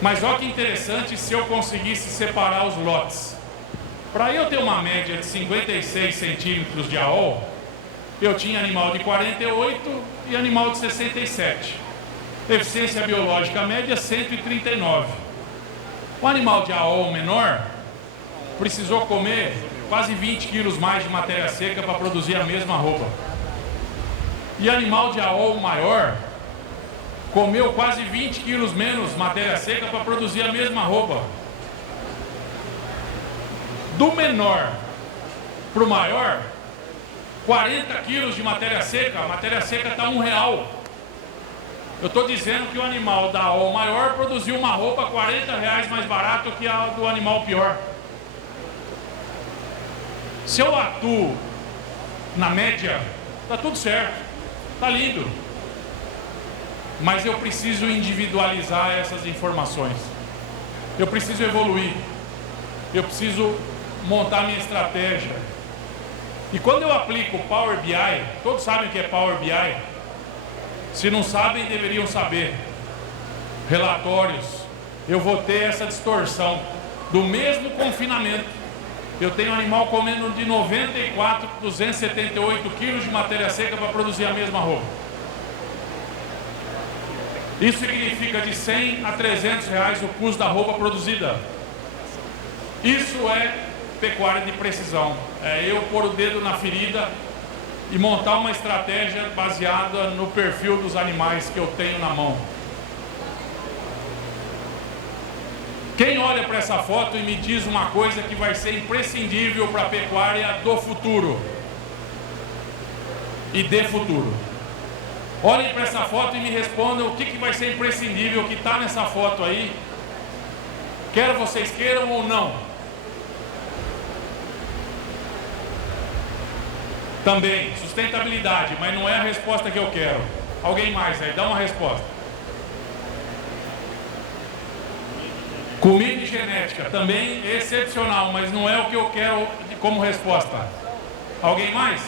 Mas olha que interessante se eu conseguisse separar os lotes. Para eu ter uma média de 56 centímetros de AOL, eu tinha animal de 48 e animal de 67. Eficiência biológica média 139. O animal de AOL menor precisou comer quase 20 quilos mais de matéria seca para produzir a mesma arroba. E animal de AOL maior comeu quase 20 quilos menos matéria seca para produzir a mesma arroba. Do menor para o maior, 40 quilos de matéria seca, a matéria seca está R$1. Eu estou dizendo que o animal da AOL maior produziu uma roupa R$40 mais barato que a do animal pior. Se eu atuo na média, está tudo certo, está lindo. Mas eu preciso individualizar essas informações. Eu preciso evoluir. Eu preciso montar minha estratégia. E quando eu aplico Power BI, todos sabem o que é Power BI? Se não sabem, deveriam saber. Relatórios. Eu vou ter essa distorção do mesmo confinamento. Eu tenho um animal comendo de 94, 278 quilos de matéria seca para produzir a mesma roupa. Isso significa de 100 a 300 reais o custo da roupa produzida. Isso é pecuária de precisão. É eu pôr o dedo na ferida e montar uma estratégia baseada no perfil dos animais que eu tenho na mão. Quem olha para essa foto e me diz uma coisa que vai ser imprescindível para a pecuária do futuro e de futuro? Olhem para essa foto e me respondam o que vai ser imprescindível que está nessa foto aí, quer vocês queiram ou não. Também, sustentabilidade, mas não é a resposta que eu quero. Alguém mais aí, dá uma resposta. Comida e genética, também excepcional, mas não é o que eu quero como resposta. Alguém mais?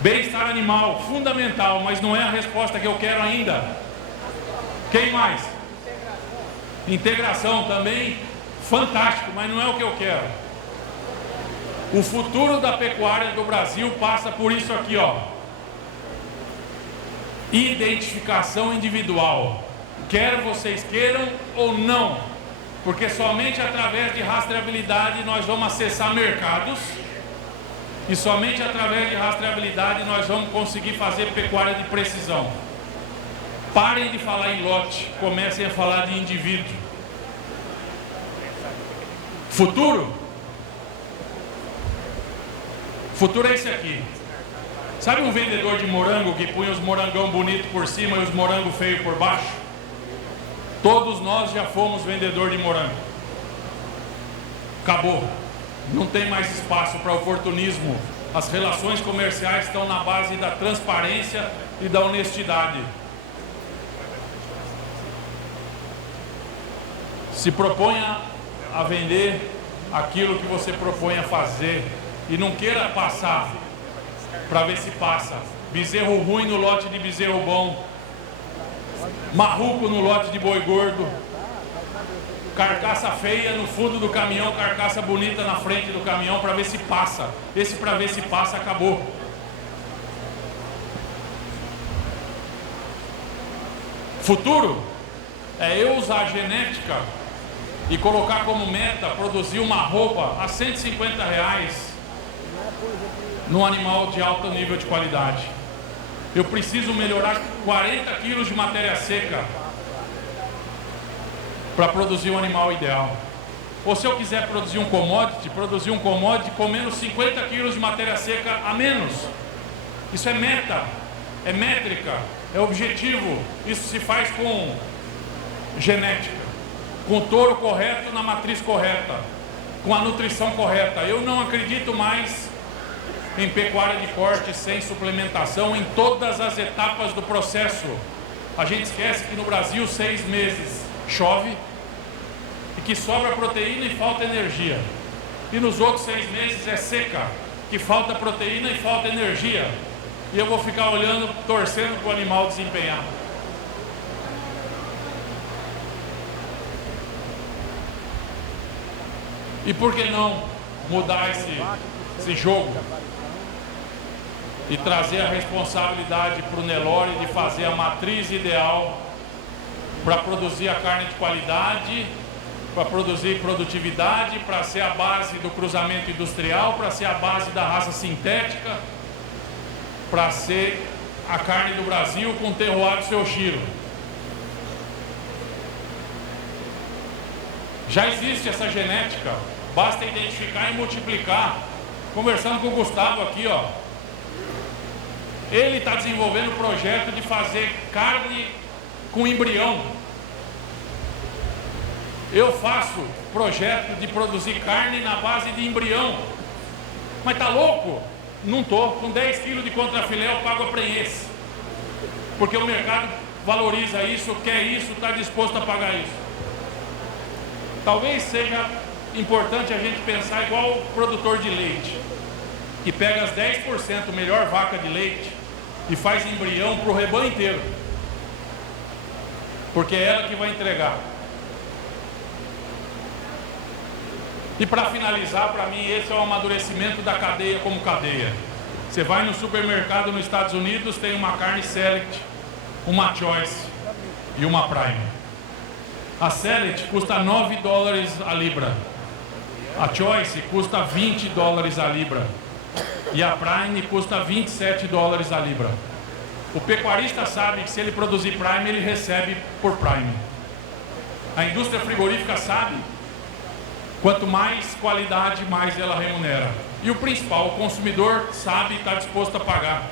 Bem-estar animal, fundamental, mas não é a resposta que eu quero ainda. Quem mais? Integração também, fantástico, mas não é o que eu quero. O futuro da pecuária do Brasil passa por isso aqui, ó. Identificação individual. Quer vocês queiram ou não, porque somente através de rastreabilidade nós vamos acessar mercados. E somente através de rastreabilidade nós vamos conseguir fazer pecuária de precisão. Parem de falar em lote, comecem a falar de indivíduo. Futuro? Futuro é esse aqui. Sabe um vendedor de morango que punha os morangão bonito por cima e os morangos feios por baixo? Todos nós já fomos vendedor de morango. Acabou. Não tem mais espaço para oportunismo. As relações comerciais estão na base da transparência e da honestidade. Se proponha a vender aquilo que você propõe a fazer e não queira passar para ver se passa. Bezerro ruim no lote de bezerro bom, marruco no lote de boi gordo, carcaça feia no fundo do caminhão, carcaça bonita na frente do caminhão para ver se passa. Esse para ver se passa acabou. Futuro é eu usar a genética e colocar como meta produzir uma roupa a R$150 num animal de alto nível de qualidade. Eu preciso melhorar 40 quilos de matéria seca para produzir um animal ideal. Ou se eu quiser produzir um commodity com menos 50 quilos de matéria seca a menos. Isso é meta, é métrica, é objetivo. Isso se faz com genética, com o touro correto na matriz correta, com a nutrição correta. Eu não acredito mais em pecuária de corte sem suplementação em todas as etapas do processo. A gente esquece que no Brasil 6 meses chove, e que sobra proteína e falta energia. E nos outros 6 meses é seca, que falta proteína e falta energia. E eu vou ficar olhando, torcendo para o animal desempenhar. E por que não mudar esse jogo e trazer a responsabilidade para o Nelore de fazer a matriz ideal para produzir a carne de qualidade, para produzir produtividade, para ser a base do cruzamento industrial, para ser a base da raça sintética, para ser a carne do Brasil com terroir do seu Chiro. Já existe essa genética, basta identificar e multiplicar. Conversando com o Gustavo aqui, ó, ele está desenvolvendo o projeto de fazer carne com embrião. Eu faço projeto de produzir carne na base de embrião. Mas tá louco? Não tô. Com 10 quilos de contrafilé eu pago a prenhez. Porque o mercado valoriza isso, quer isso, está disposto a pagar isso. Talvez seja importante a gente pensar igual o produtor de leite, que pega as 10% melhor vaca de leite e faz embrião para o rebanho inteiro. Porque é ela que vai entregar. E para finalizar, para mim, esse é o amadurecimento da cadeia como cadeia. Você vai no supermercado nos Estados Unidos, tem uma carne Select, uma Choice e uma Prime. A Select custa $9 a libra. A Choice custa $20 a libra. E a Prime custa $27 a libra. O pecuarista sabe que se ele produzir Prime, ele recebe por Prime. A indústria frigorífica sabe. Quanto mais qualidade, mais ela remunera. E o principal, o consumidor sabe e está disposto a pagar.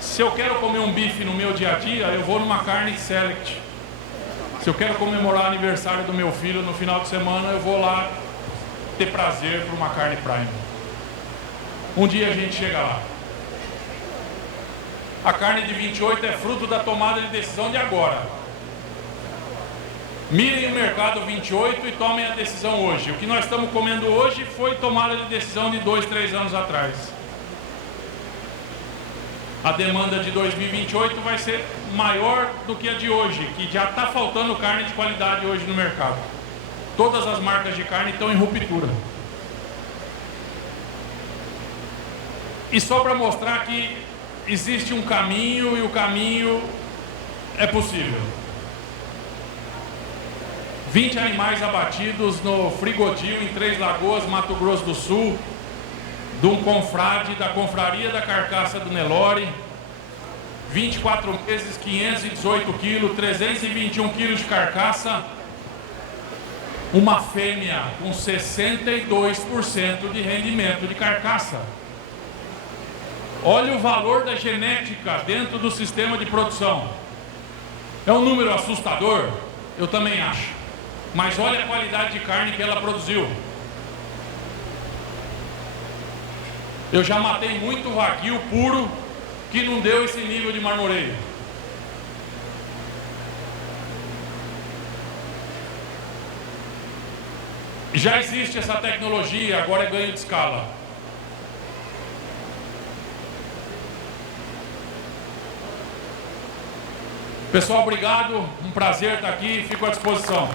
Se eu quero comer um bife no meu dia a dia, eu vou numa carne Select. Se eu quero comemorar o aniversário do meu filho no final de semana, eu vou lá ter prazer por uma carne Prime. Um dia a gente chega lá. A carne de 28 é fruto da tomada de decisão de agora. Mirem o mercado 28 e tomem a decisão hoje. O que nós estamos comendo hoje foi tomada de decisão de 2, 3 anos atrás. A demanda de 2028 vai ser maior do que a de hoje, que já está faltando carne de qualidade hoje no mercado. Todas as marcas de carne estão em ruptura. E só para mostrar que existe um caminho e o caminho é possível. 20 animais abatidos no Frigodil, em Três Lagoas, Mato Grosso do Sul, de um confrade da Confraria da Carcaça do Nelore. 24 meses, 518 quilos, 321 quilos de carcaça. Uma fêmea com 62% de rendimento de carcaça. Olha o valor da genética dentro do sistema de produção. É um número assustador? Eu também acho. Mas olha a qualidade de carne que ela produziu. Eu já matei muito wagyu puro que não deu esse nível de marmoreio. Já existe essa tecnologia, agora é ganho de escala. Pessoal, obrigado. Um prazer estar aqui. Fico à disposição.